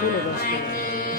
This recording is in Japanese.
手伸ばして。